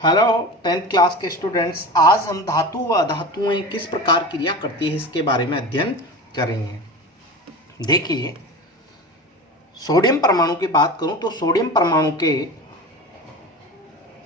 Hello 10th class के students, आज हम धातु व अधातुएं किस प्रकार क्रिया करती है इसके बारे में अध्ययन करेंगे। देखिए, सोडियम परमाणु की बात करूं तो सोडियम परमाणु के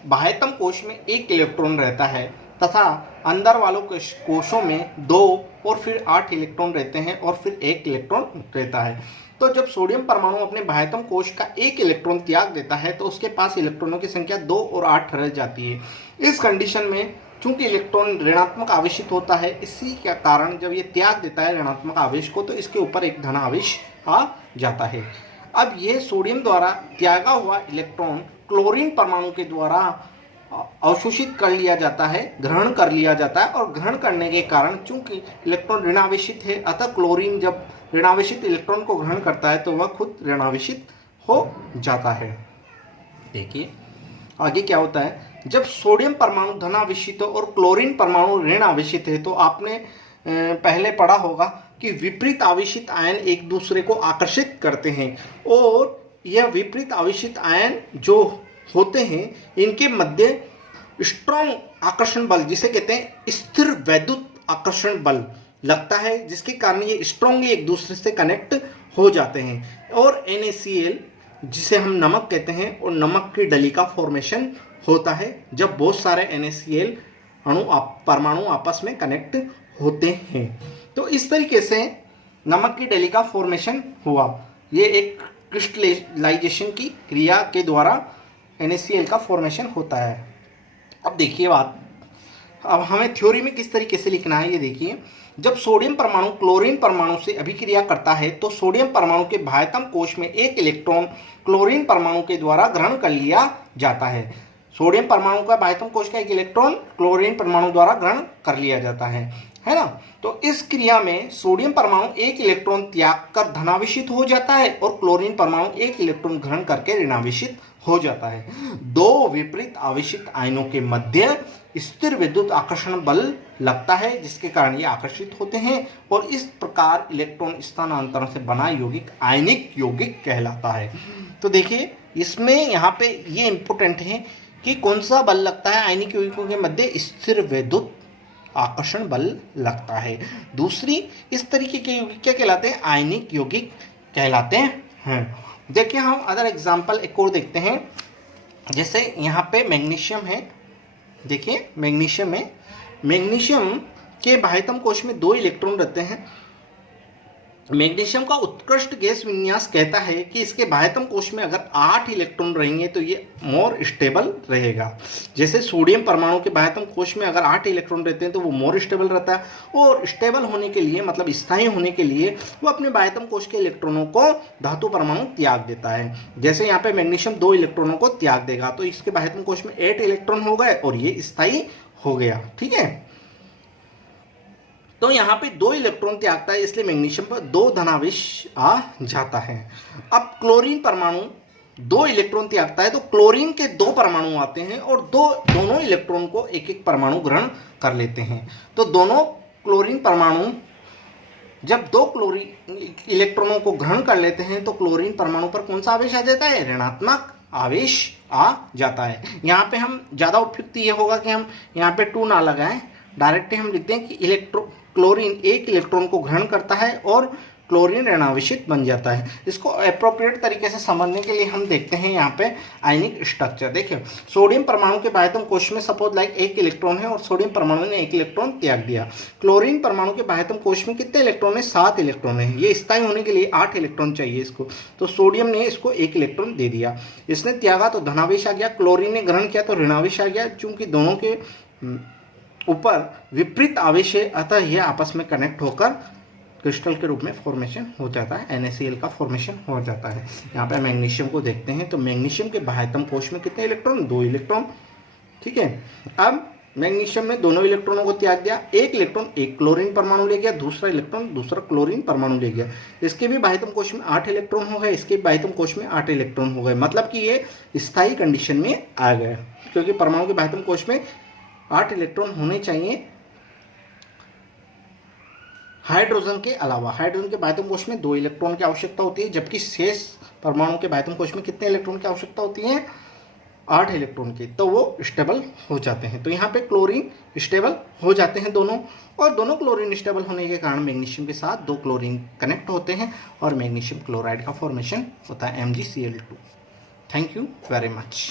बाह्यतम कोश में एक इलेक्ट्रॉन रहता है तथा अंदर वालों के कोशों में 2 और फिर 8 इलेक्ट्रॉन रहते हैं और फिर 1 इलेक्ट्रॉन रहता है। तो जब सोडियम परमाणु अपने बाह्यतम कोश का 1 इलेक्ट्रॉन त्याग देता है तो उसके पास इलेक्ट्रॉनों की संख्या 2 और 8 रह जाती है। इस कंडीशन में चूंकि इलेक्ट्रॉन ऋणात्मक आवेशित होता है, इसी के कारण जब ये त्याग देता है ऋणात्मक आवेश को तो इसके ऊपर एक धन आवेश आ जाता है। अब ये सोडियम द्वारा त्यागा हुआ इलेक्ट्रॉन क्लोरीन परमाणु के द्वारा अवशोषित कर लिया जाता है, ग्रहण कर लिया जाता है, और ग्रहण करने के कारण चूंकि इलेक्ट्रॉन ऋणावेशित है, अतः क्लोरीन जब ऋणावेशित इलेक्ट्रॉन को ग्रहण करता है तो वह खुद ऋणावेशित हो जाता है। देखिए आगे क्या होता है। जब सोडियम परमाणु धनावेशित और क्लोरीन परमाणु ऋण आवेशित है तो आपने पहले पढ़ा होगा कि विपरीत आवेशित आयन एक दूसरे को आकर्षित करते हैं, और यह विपरीत आवेशित आयन जो होते हैं इनके मध्य स्ट्रॉन्ग आकर्षण बल, जिसे कहते हैं स्थिर वैद्युत आकर्षण बल लगता है, जिसके कारण ये स्ट्रांगली एक दूसरे से कनेक्ट हो जाते हैं। और NaCl जिसे हम नमक कहते हैं, और नमक की डली का फॉर्मेशन होता है जब बहुत सारे NaCl परमाणु आपस में कनेक्ट होते हैं। तो इस तरीके से नमक की डली का फॉर्मेशन हुआ। ये एक क्रिस्टलाइजेशन की क्रिया के द्वारा NaCl का फॉर्मेशन होता है। अब देखिए बात, अब हमें थ्योरी में किस तरीके से लिखना है ये देखिए। जब सोडियम परमाणु क्लोरीन परमाणु से अभिक्रिया करता है तो सोडियम परमाणु के बाह्यतम कोश में एक इलेक्ट्रॉन क्लोरीन परमाणु के द्वारा ग्रहण कर लिया जाता है। सोडियम परमाणु का बाह्यतम कोश का एक इलेक्ट्रॉन क्लोरीन परमाणु द्वारा ग्रहण कर लिया जाता है ना। तो इस क्रिया में सोडियम परमाणु एक इलेक्ट्रॉन त्याग कर धनावेशित हो जाता है और क्लोरीन परमाणु एक इलेक्ट्रॉन ग्रहण करके ऋणावेशित हो जाता है। दो विपरीत आवेशित आयनों के मध्य स्थिर विद्युत आकर्षण बल लगता है, जिसके कारण ये आकर्षित होते हैं, और इस प्रकार इलेक्ट्रॉन स्थानांतरण से बना यौगिक आयनिक यौगिक कहलाता है। तो देखिए इसमें यहाँ पे ये इंपॉर्टेंट है कि कौन सा बल लगता है आयनिक यौगिकों के मध्य, स्थिर विद्युत आकर्षण बल लगता है। दूसरी, इस तरीके के यौगिक क्या कहलाते हैं, आयनिक यौगिक कहलाते हैं। देखिए हम अदर एग्जाम्पल एक और देखते हैं। जैसे यहाँ पे मैग्नीशियम है, देखिए मैग्नीशियम में, मैग्नीशियम के बाह्यतम कोश में 2 इलेक्ट्रॉन रहते हैं। मैग्नीशियम का उत्कृष्ट गैस विन्यास कहता है कि इसके बाह्यतम कोश में अगर 8 इलेक्ट्रॉन रहेंगे तो ये मोर स्टेबल रहेगा। जैसे सोडियम परमाणु के बाह्यतम कोश में अगर 8 इलेक्ट्रॉन रहते हैं तो वो मोर स्टेबल रहता है, और स्टेबल होने के लिए मतलब स्थायी होने के लिए वो अपने बाह्यतम कोश के इलेक्ट्रॉनों को धातु परमाणु त्याग देता है। जैसे यहाँ पे मैग्नीशियम 2 इलेक्ट्रॉनों को त्याग देगा तो इसके बाह्यतम कोश में 8 इलेक्ट्रॉन हो गए और ये स्थायी हो गया। ठीक है, तो यहाँ पे 2 इलेक्ट्रॉन त्यागता है, इसलिए मैग्नीशियम पर 2 धनावेश आ जाता है। अब क्लोरीन परमाणु 2 इलेक्ट्रॉन त्यागता है तो क्लोरीन के 2 परमाणु आते हैं और दोनों इलेक्ट्रॉन को एक एक परमाणु ग्रहण कर लेते हैं। तो दोनों क्लोरीन परमाणु जब 2 क्लोरीन इलेक्ट्रॉनों को ग्रहण कर लेते हैं तो क्लोरीन परमाणु पर कौन सा आवेश आ जाता है, ऋणात्मक आवेश आ जाता है। यहाँ पे हम ज़्यादा उपयुक्त ये होगा कि हम यहाँ पे 2 ना लगाएं, डायरेक्टली हम लिखते हैं कि क्लोरीन 1 इलेक्ट्रॉन को ग्रहण करता है और क्लोरीन ऋणावेशित बन जाता है। इसको अप्रोप्रिएट तरीके से समझने के लिए हम देखते हैं यहाँ पे आयनिक स्ट्रक्चर। देखिए सोडियम परमाणु के बाह्यतम कोश में सपोज लाइक 1 इलेक्ट्रॉन है और सोडियम परमाणु ने 1 इलेक्ट्रॉन त्याग दिया। क्लोरीन परमाणु के बाह्यतम कोश में कितने इलेक्ट्रॉन है, 7 इलेक्ट्रॉन है। ये स्थायी होने के लिए 8 इलेक्ट्रॉन चाहिए इसको, तो सोडियम ने इसको 1 इलेक्ट्रॉन दे दिया। इसने त्यागा तो धनावेश आ गया, क्लोरीन ने ग्रहण किया तो ऋणावेश आ गया। चूंकि दोनों के ऊपर विपरीत आवेश है अतः यह आपस में कनेक्ट होकर क्रिस्टल के रूप में फॉर्मेशन हो जाता है, NaCl का फॉर्मेशन हो जाता है। यहाँ पे मैग्नीशियम को देखते हैं तो मैग्नीशियम के बाह्यतम कोश में कितने इलेक्ट्रॉन, 2 इलेक्ट्रॉन। ठीक है, अब मैग्नीशियम ने दोनों इलेक्ट्रॉनों को त्याग दिया, 1 इलेक्ट्रॉन एक क्लोरीन परमाणु ले गया, दूसरा इलेक्ट्रॉन दूसरा क्लोरीन परमाणु ले गया। इसके भी बाह्यतम कोश में 8 इलेक्ट्रॉन हो गए, इसके बाह्यतम कोश में 8 इलेक्ट्रॉन हो गए। मतलब कि ये स्थायी कंडीशन में आ गए, क्योंकि परमाणु के बाह्यतम कोश में 8 इलेक्ट्रॉन होने चाहिए हाइड्रोजन के अलावा। हाइड्रोजन के बाह्यतम कोश में 2 इलेक्ट्रॉन की आवश्यकता होती है, जबकि शेष परमाणु के बाह्यतम कोश में कितने इलेक्ट्रॉन की आवश्यकता होती है, 8 इलेक्ट्रॉन के, तो वो स्टेबल हो जाते हैं। तो यहाँ पे क्लोरीन स्टेबल हो जाते हैं दोनों, और दोनों क्लोरीन स्टेबल होने के कारण मैग्नीशियम के साथ 2 क्लोरीन कनेक्ट होते हैं और मैग्नीशियम क्लोराइड का फॉर्मेशन होता है MgCl2। Thank you very much.